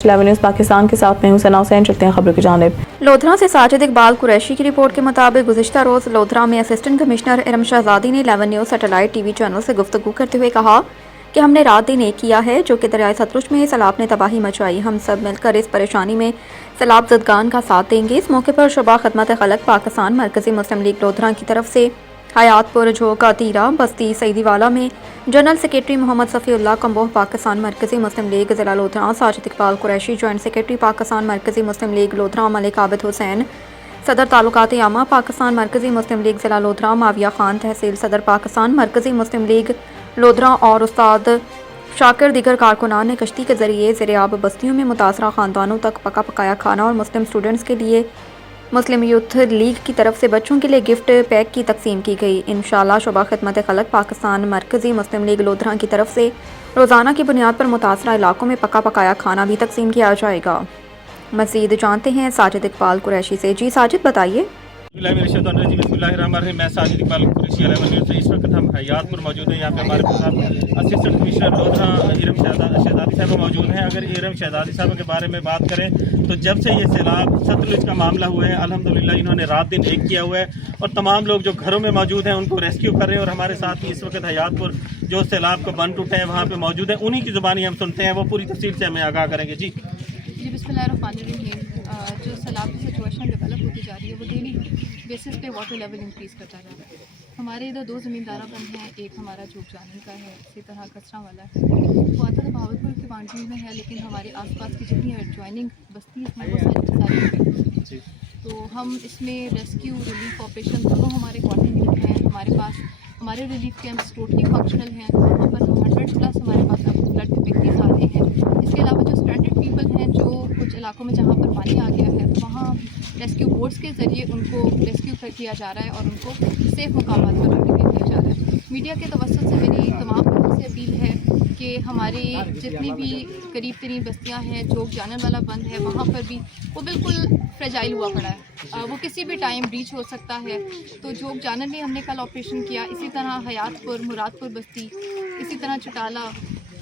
News Pakistan के साथ में हूं सना हुसैन। चलते हैं खबरों की जानिब। लोधरा से साजिद इकबाल कुरैशी की रिपोर्ट के मुताबिक गुज़िश्ता रोज़ लोधरा में असिस्टेंट कमिश्नर इरम शहजादी ने 11 न्यूज़ सैटेलाइट टीवी चैनल से गुफ्तगू करते हुए कहा कि हमने रात दिन एक किया है जो कि दरियाए सतलुज में सैलाब ने तबाही मचाई। हम सब मिलकर इस परेशानी में सैलाब ज़दगान का साथ देंगे। इस मौके पर शुबा खदमत खलक पाकिस्तान मरकज़ी मुस्लिम लीग लोधरा की तरफ से हयातपुर झोंका तीरा बस्ती सईदीवाला में जनरल सेक्रेटरी मोहम्मद सफ़ीउल्लाह कंबोह पाकिस्तान मरकज़ी मुस्लिम लीग ज़िला लोधरा, साजिद इकबाल कुरैशी जॉइंट सेक्रेटरी पाकिस्तान मरकज़ी मुस्लिम लीग लोधरा, मलिक आबिद हुसैन सदर तालुकात आमा पाकिस्तान मरकज़ी मुस्लिम लीग ज़िला लोधरा, माविया खान तहसील सदर पाकिस्तान मरकज़ी मुस्लिम लीग लोधरा और उस्ताद शाकिर दीगर कारकुनान ने कश्ती के ज़रिए ज़ेर-ए-आब बस्तियों में मुतासरा ख़ानदानों तक पका पकाया खाना और मुस्लिम स्टूडेंट्स के लिए मुस्लिम यूथ लीग की तरफ से बच्चों के लिए गिफ्ट पैक की तकसीम की गई। इंशाअल्लाह शुबा खिदमत खलक पाकिस्तान मरकज़ी मुस्लिम लीग लोधरा की तरफ से रोज़ाना की बुनियाद पर मुतासरा इलाकों में पका पकाया खाना भी तकसीम किया जाएगा। मज़ीद जानते हैं साजिद इकबाल कुरैशी से। जी साजिद बताइए। मैं साजिद इकबाल कुरैशी इस वक्त हम हयातपुर मौजूद हैं। यहाँ पे हमारे साथ असिस्टेंट कमिश्नर लोधरा इरम शहजादी साहब मौजूद हैं। अगर इरम शहजादी साहब के बारे में बात करें तो जब से ये सैलाब सतलुज का मामला हुआ है अल्हम्दुलिल्लाह इन्होंने रात दिन एक किया हुआ है और तमाम लोग जो घरों में मौजूद हैं उनको रेस्क्यू कर रहे हैं। और हमारे साथ ही इस वक्त हयातपुर जो सैलाब का बन टूटा है वहाँ पर मौजूद है, उन्हीं की ज़ुबानी हम सुनते हैं, वो पूरी तफसील से हमें आगाह करेंगे। जी बिस्मिल्लाहिर्रहमानिर्रहीम। जो सैलाब की सिचुएशन डेवलप होती जा रही है वो डेली बेसिस पे वाटर लेवल इंक्रीज़ करता जा रहा है। हमारे इधर 2 ज़मींदारा बंद हैं, एक हमारा जोगजानी का है, इसी तरह कचरा वाला है। वो आता तो भावलपुर की बाउंड्री में है, लेकिन हमारे आसपास की जितनी एडजॉइनिंग बस्ती है उसमें बहुत सारी तो हम इसमें रेस्क्यू रिलीफ ऑपरेशन दोनों हमारे कोऑर्डिनेट हैं। हमारे पास हमारे रिलीफ कैंप्स टोटली फंक्शनल हैं, वहाँ पर 100+ हमारे पास फ्लड के व्यक्ति आ रहे हैं। इसके अलावा जो स्ट्रैंडेड पीपल हैं जो कुछ इलाकों में जहाँ पर पानी आ गया है वहाँ रेस्क्यू बोट्स के ज़रिए उनको रेस्क्यू किया जा रहा है और उनको सेफ़ मुकामात पर रखने के लिए जा रहा है। मीडिया के तवज्जुह से मेरी तमाम लोगों से अपील है कि हमारी जितनी भी करीब तरीन बस्तियां हैं, जोग जानन वाला बंद है, वहाँ पर भी वो बिल्कुल फ्रेजाइल हुआ पड़ा है, वो किसी भी टाइम ब्रीच हो सकता है। तो जोग जानन में हमने कल ऑपरेशन किया, इसी तरह हयातपुर, मुरादपुर बस्ती, इसी तरह चटाला,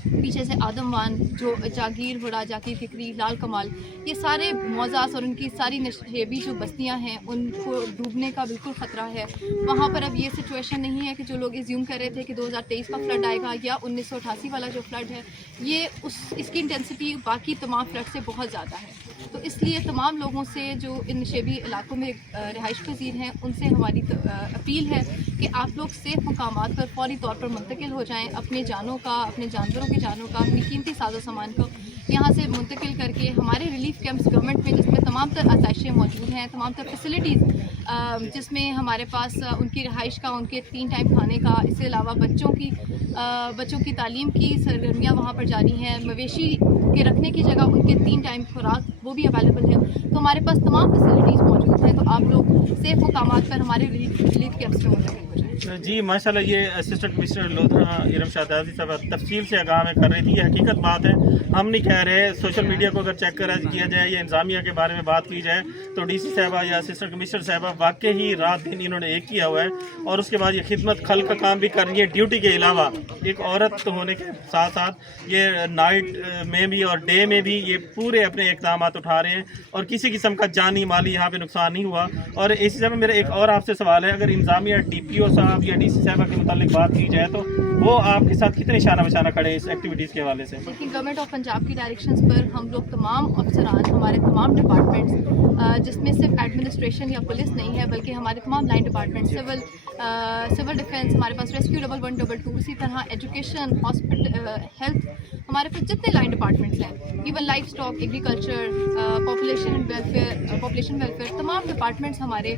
पीछे से आदमवान, जो जागीर हुड़ा, जाकिर किकरी, लाल कमाल, ये सारे मौज़ास और उनकी सारी नशेबी जो बस्तियां हैं उनको डूबने का बिल्कुल ख़तरा है। वहाँ पर अब ये सिचुएशन नहीं है कि जो लोग एज्यूम कर रहे थे कि 2023 का फ्लड आएगा या 1988 वाला जो फ्लड है ये इसकी इंटेंसिटी बाकी तमाम फ्लड से बहुत ज़्यादा है। तो इसलिए तमाम लोगों से जो इन नशेबी इलाकों में रिहाइश पजीर हैं उनसे हमारी अपील है कि आप लोग सेफ़ मकामात पर फौरी तौर पर मुंतकिल हो जाएँ। अपने जानों का, अपने जानवरों की जानों का, अपनी कीमती साजो सामान को यहाँ से मुंतकिल करके हमारे रिलीफ कैंप्स गवर्नमेंट में जिसमें तमाम तर आसाइशें मौजूद हैं, तमाम तर फैसिलिटीज़ जिसमें हमारे पास उनकी रिहाइश का, उनके 3 टाइम खाने का, इसके अलावा बच्चों की तालीम की सरगर्मियाँ वहाँ पर जारी हैं, मवेशी के रखने की जगह उनके 3 टाइम खुराक वो भी अवेलेबल है। तो हमारे पास तमाम फैसिलिटीज़ मौजूद हैं। तो आप लोग सेफ़ मुकामात पर हमारे रिलीफ कैंप्स में मुंतकिल हो जाएँ। जी माशाल्लाह, ये असिस्टेंट कमिश्नर लोधरा इरम शहजादी साहब तफसील से आगाह में कर रही थी। ये हकीकत बात है, हम नहीं कह रहे। सोशल मीडिया को अगर चेक किया जाए या इंतजामिया के बारे में बात की जाए तो DC साहबा या असिस्टेंट कमिश्नर साहबा वाकई ही रात दिन इन्होंने एक किया हुआ है और उसके बाद ये खिदमत खल का काम भी कर रही है। ड्यूटी के अलावा एक औरत तो होने के साथ साथ ये नाइट में भी और डे में भी ये पूरे अपने इक़दाम उठा रहे हैं और किसी किस्म का जानी माली यहाँ पे नुकसान नहीं हुआ। और इसी समय मेरा एक और आपसे सवाल है, अगर इंतजामिया DPO साहब या DC साहबा के मुतालिक बात की जाए तो वो आपके साथ कितने शाना बशाना खड़े हैं इस एक्टिविटीज़ के हवाले से? लेकिन गवर्नमेंट ऑफ पंजाब की डायरेक्शंस पर हम लोग तमाम अफसरान, हमारे तमाम डिपार्टमेंट्स जिसमें सिर्फ एडमिनिस्ट्रेशन या पुलिस नहीं है बल्कि हमारे तमाम लाइन डिपार्टमेंट, सिविल डिफेंस, हमारे पास रेस्क्यू 112, इसी तरह एजुकेशन, हॉस्पिटल, हेल्थ, हमारे पास जितने लाइन डिपार्टमेंट्स हैं, even life stock, agriculture, population welfare, तमाम डिपार्टमेंट्स हमारे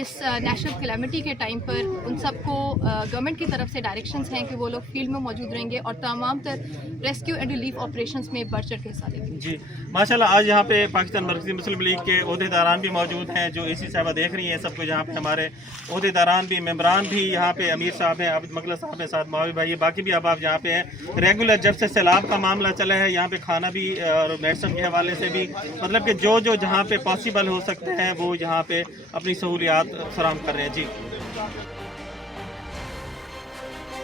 इस नेशनल कैलेमिटी के टाइम पर उन सबको गवर्नमेंट की तरफ से डायरेक्शंस हैं कि वो लोग फील्ड में मौजूद रहेंगे और तमाम तर रेस्क्यू एंड रिलीफ ऑपरेशंस में बढ़ चढ़ के हिस्सा लेंगे। जी माशाल्लाह, आज यहाँ पे पाकिस्तान मरकज़ी मुस्लिम लीग के ओहदेदारान भी मौजूद हैं जो AC साहबा देख रही हैं सबको। यहाँ पे हमारे ओहदेदारान भी, मेम्बरान भी, यहाँ पे अमीर साहब हैं, आबिद मगला साहब हैं, साथ मावी भाई, बाकी भी आप यहाँ पे हैं रेगुलर। जब से सैलाब का मामला चला है यहाँ पे खाना भी और मेडिसिन के हवाले से भी, मतलब कि जो जहाँ पे पॉसिबल हो सकते हैं वो यहाँ पे अपनी सहूलियात फराहम कर रहे हैं। जी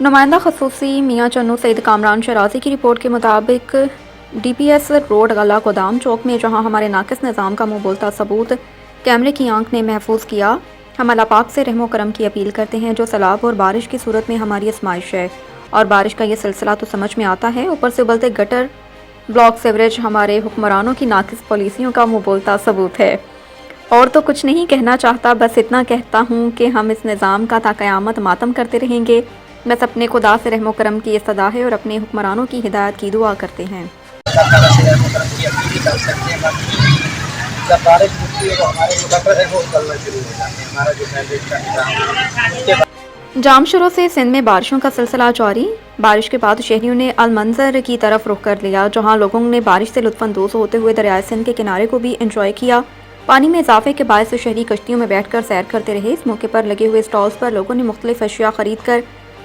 नुमाइंदा खसूसी मियाँ चन्नू सईद कामरान शराजी की रिपोर्ट के मुताबिक DPS रोड गला गोदाम चौक में, जहां हमारे नाकिस निज़ाम का मुंह बोलता सबूत कैमरे की आंख ने महफूज किया। हम अल्लाह पाक से रहमो करम की अपील करते हैं, जो सैलाब और बारिश की सूरत में हमारी आजमाइश है। और बारिश का ये सिलसिला तो समझ में आता है, ऊपर से उबलते गटर ब्लॉक सीवरेज हमारे हुक्मरानों की नाकिस पॉलिसियों का मुंह बोलता सबूत है। और तो कुछ नहीं कहना चाहता, बस इतना कहता हूँ कि हम इस निज़ाम का ता क़यामत मातम करते रहेंगे। बस अपने खुदा से रहमो करम की इस्तदा है और अपने हुक्मरानों की हिदायत की दुआ करते हैं। जब बारिश होती है तो हमारे जो गटर है वो उबलना शुरू हो जाते हैं। हमारा जो सीवरेज का निज़ाम है जाम शुरू से सिंध में बारिशों का सिलसिला जारी। बारिश के बाद शहरियों ने अलमंजर की तरफ रुख कर लिया, जहां लोगों ने बारिश से लुत्फानंदोज होते हुए दरियाए सिंध के किनारे को भी एंजॉय किया। पानी में इजाफे के बायस शहरी कश्तियों में बैठकर सैर करते रहे। इस मौके पर लगे हुए स्टॉल्स पर लोगों ने मुख्तलिफ अशिया खरीद कर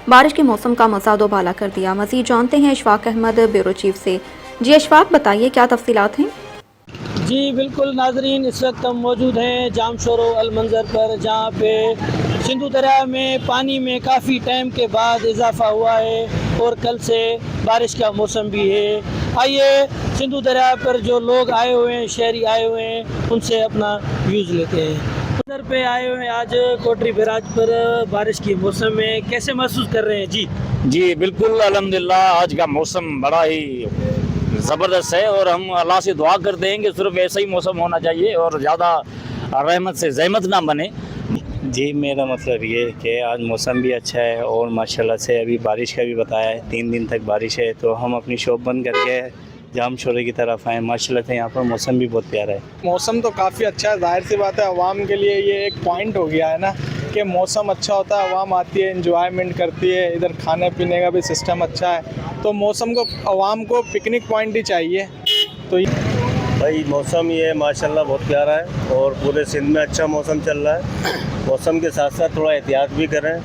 बारिश के मौसम का मज़ा दोबाला कर दिया। मज़ीद जानते हैं अशफाक अहमद ब्यूरो चीफ से। जी अशफाक, बताइए क्या तफसीलात हैं? जी बिल्कुल नाजरीन, इस वक्त हम मौजूद हैं जाम शोरो अलमंजर पर, जहाँ पे सिंधु दरिया में पानी में काफ़ी टाइम के बाद इजाफा हुआ है और कल से बारिश का मौसम भी है। आइए सिंधु दरिया पर जो लोग आए हुए हैं, शहरी आए हुए हैं, उनसे अपना व्यूज़ लेते हैं। उधर पे आए हुए हैं आज कोटरी बैराज पर, बारिश के मौसम में कैसे महसूस कर रहे हैं? जी बिल्कुल अल्हम्दुलिल्लाह, आज का मौसम बड़ा ही ज़बरदस्त है और हम अल्लाह से दुआ करते हैं कि सिर्फ ऐसा ही मौसम होना चाहिए और ज़्यादा रहमत से ज़हमत ना बने। जी, मेरा मतलब ये है कि आज मौसम भी अच्छा है और माशाल्लाह से अभी बारिश का भी बताया है, 3 दिन तक बारिश है, तो हम अपनी शॉप बंद करके जाम शोरे की तरफ आए। माशाल्लाह से यहाँ पर मौसम भी बहुत प्यारा है। मौसम तो काफ़ी अच्छा है, जाहिर सी बात है अवाम के लिए ये एक पॉइंट हो गया है ना कि मौसम अच्छा होता है, अवाम आती है, एंजॉयमेंट करती है, इधर खाने पीने का भी सिस्टम अच्छा है, तो मौसम को अवाम को पिकनिक पॉइंट ही चाहिए। तो भाई मौसम ये माशाल्लाह बहुत प्यारा है और पूरे सिंध में अच्छा मौसम चल रहा है। मौसम के साथ साथ थोड़ा एहतियात भी करें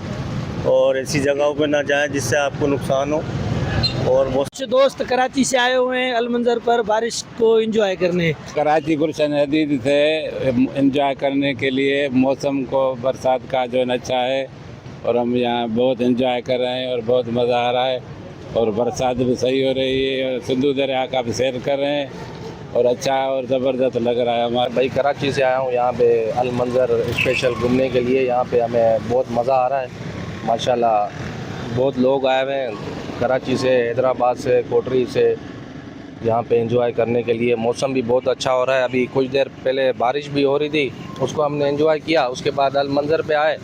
और ऐसी जगहों पर ना जाएं जिससे आपको नुकसान हो। और बहुत से दोस्त कराची से आए हुए हैं अलमंजर पर बारिश को एंजॉय करने। कराची गुलशन हदीद से एंजॉय करने के लिए मौसम को बरसात का जो है अच्छा है और हम यहाँ बहुत एंजॉय कर रहे हैं और बहुत मज़ा आ रहा है और बरसात भी सही हो रही है और सिंधु दरिया का भी सैर कर रहे हैं और अच्छा और ज़बरदस्त लग रहा है हमारा। भाई कराची से आया हूँ यहाँ पे अलमंजर स्पेशल घूमने के लिए। यहाँ पे हमें बहुत मज़ा आ रहा है माशाल्लाह, बहुत लोग आए हुए हैं कराची से, हैदराबाद से, कोटरी से यहाँ पे एंजॉय करने के लिए। मौसम भी बहुत अच्छा हो रहा है, अभी कुछ देर पहले बारिश भी हो रही थी, उसको हमने एंजॉय किया, उसके बाद अलमंजर पे आए।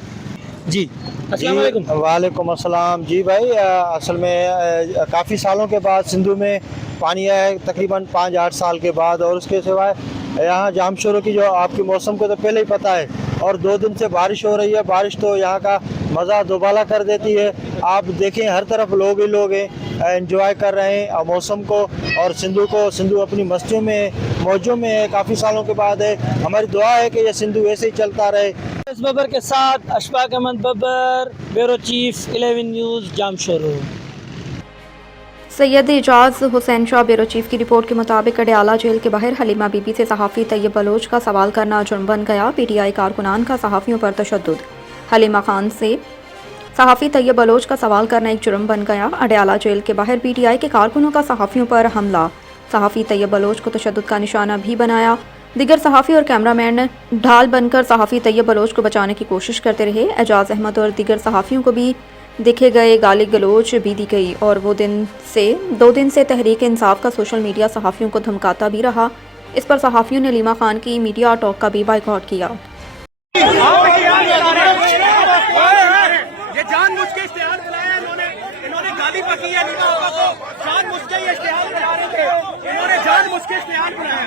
जी वालेकुम अस्सलाम। जी भाई, असल में काफ़ी सालों के बाद सिंधु में पानी आया है, तकरीबन 5-8 साल के बाद, और उसके सिवाय यहाँ जाम शोरो की जो आपकी मौसम को तो पहले ही पता है और 2 दिन से बारिश हो रही है। बारिश तो यहाँ का मज़ा दोबाला कर देती है। आप देखें हर तरफ लोग ही लोग हैं, एंजॉय कर रहे हैं मौसम को और सिंधु को। सिंधु अपनी मस्तियों में मौजों में काफ़ी सालों के बाद है। हमारी दुआ है कि यह सिंधु ऐसे ही चलता रहे। इस बबर के साथ Ashfaq Ahmed Babar, bureau chief 11 news Jamshoro. Syed Ejaz Hussain Shah bureau chief की रिपोर्ट के मुताबिक अडयाला जेल के बाहर हलीमा बीबी से सहाफ़ी तैयब बलोच का सवाल करना जुर्म बन गया। PTI कारकुनान का सहाफ़ियों पर तशद्दुद। हलीमा खान से सहाफ़ी तैयब बलोच का सवाल करना एक जुर्म बन गया। अडयाला जेल के बाहर PTI के कारकुनों का सहाफ़ियों पर हमला। सहाफ़ी तैयब बलोच को तशद्दुद का निशाना भी बनाया। दिगर सहाफ़ी और कैमरामैन ढाल बनकर सहाफ़ी तैयब बलोच को बचाने की कोशिश करते रहे। एजाज अहमद और दिगर सहाफ़ियों को भी दिखे गए, गाली गलोच भी दी गई और वो 2 दिन से तहरीक इंसाफ का सोशल मीडिया सहाफ़ियों को धमकाता भी रहा। इस पर सहाफ़ियों ने हलीमा खान की मीडिया टॉक का भी बाइकआउट किया। ये जानबूझ के इश्तिहार बुलाया इन्होंने गाली पकी है नीमा बाबा को, जानबूझ के ये इश्तिहार बुला रहे थे, इन्होंने जानबूझ के इश्तिहार बुलाया।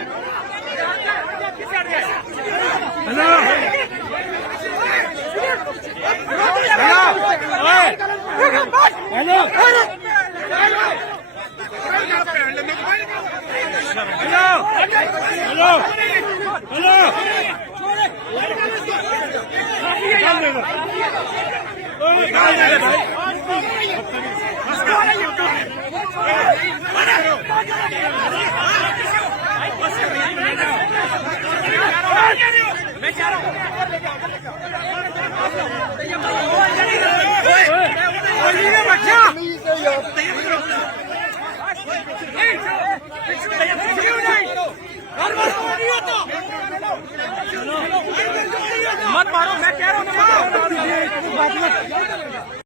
बात